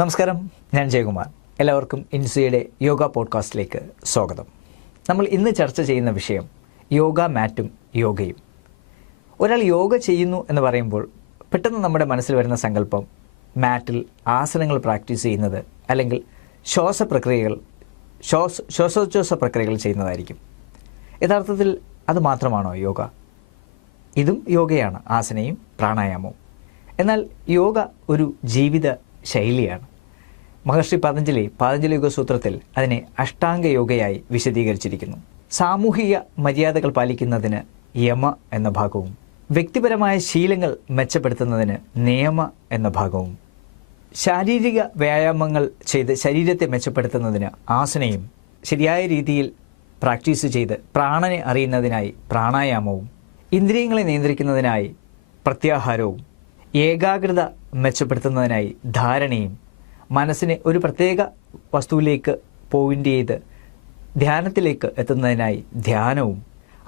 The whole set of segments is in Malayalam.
നമസ്കാരം, ഞാൻ ജയകുമാർ. എല്ലാവർക്കും ഇൻസിയുടെ യോഗ പോഡ്കാസ്റ്റിലേക്ക് സ്വാഗതം. നമ്മൾ ഇന്ന് ചർച്ച ചെയ്യുന്ന വിഷയം യോഗ മാറ്റും യോഗയും. ഒരാൾ യോഗ ചെയ്യുന്നു എന്ന് പറയുമ്പോൾ പെട്ടെന്ന് നമ്മുടെ മനസ്സിൽ വരുന്ന സങ്കല്പം മാറ്റിൽ ആസനങ്ങൾ പ്രാക്ടീസ് ചെയ്യുന്നത് അല്ലെങ്കിൽ ശ്വാസോച്ഛ്വാസ പ്രക്രിയകൾ ചെയ്യുന്നതായിരിക്കും. യഥാർത്ഥത്തിൽ അത് മാത്രമാണോ യോഗ? ഇതും യോഗയാണ്, ആസനയും പ്രാണായാമവും. എന്നാൽ യോഗ ഒരു ജീവിത ശൈലിയാണ്. മഹർഷി പതഞ്ജലി യോഗ സൂത്രത്തിൽ അതിനെ അഷ്ടാംഗ യോഗയായി വിശദീകരിച്ചിരിക്കുന്നു. സാമൂഹിക മര്യാദകൾ പാലിക്കുന്നതിന് യമ എന്ന ഭാഗവും, വ്യക്തിപരമായ ശീലങ്ങൾ മെച്ചപ്പെടുത്തുന്നതിന് നിയമ എന്ന ഭാഗവും, ശാരീരിക വ്യായാമങ്ങൾ ചെയ്ത് ശരീരത്തെ മെച്ചപ്പെടുത്തുന്നതിന് ആസനയും, ശരിയായ രീതിയിൽ പ്രാക്ടീസ് ചെയ്ത് പ്രാണനെ അറിയുന്നതിനായി പ്രാണായാമവും, ഇന്ദ്രിയങ്ങളെ നിയന്ത്രിക്കുന്നതിനായി പ്രത്യാഹാരവും, ഏകാഗ്രത മെച്ചപ്പെടുത്തുന്നതിനായി ധാരണയും, മനസ്സിനെ ഒരു പ്രത്യേക വസ്തുവിലേക്ക് പോയിൻ്റ് ചെയ്ത് ധ്യാനത്തിലേക്ക് എത്തുന്നതിനായി ധ്യാനവും,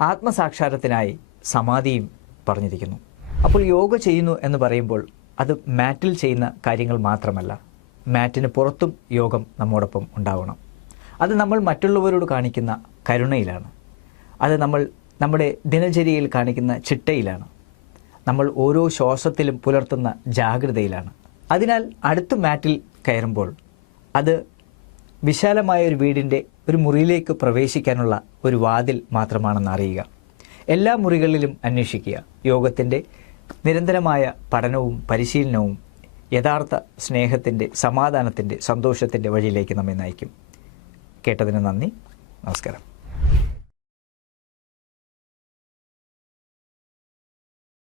ആത്മസാക്ഷാത്കാരത്തിനായി സമാധിയും പറഞ്ഞിരിക്കുന്നു. അപ്പോൾ യോഗ ചെയ്യുന്നു എന്ന് പറയുമ്പോൾ അത് മാറ്റിൽ ചെയ്യുന്ന കാര്യങ്ങൾ മാത്രമല്ല, മാറ്റിന് പുറത്തും യോഗം നമ്മോടൊപ്പം ഉണ്ടാവണം. അത് നമ്മൾ മറ്റുള്ളവരോട് കാണിക്കുന്ന കരുണയിലാണ്, അത് നമ്മൾ നമ്മുടെ ദിനചര്യയിൽ കാണിക്കുന്ന ചിട്ടയിലാണ്, നമ്മൾ ഓരോ ശ്വാസത്തിലും പുലർത്തുന്ന ജാഗ്രതയിലാണ്. അതിനാൽ അടുത്ത മാറ്റിൽ കയറുമ്പോൾ അത് വിശാലമായ ഒരു വീടിൻ്റെ ഒരു മുറിയിലേക്ക് പ്രവേശിക്കാനുള്ള ഒരു വാതിൽ മാത്രമാണെന്ന് അറിയുക. എല്ലാ മുറികളിലും അന്വേഷിക്കുക. യോഗത്തിൻ്റെ നിരന്തരമായ പഠനവും പരിശീലനവും യഥാർത്ഥ സ്നേഹത്തിൻ്റെ, സമാധാനത്തിൻ്റെ, സന്തോഷത്തിൻ്റെ വഴിയിലേക്ക് നമ്മെ നയിക്കും. കേട്ടതിന് നന്ദി. നമസ്കാരം.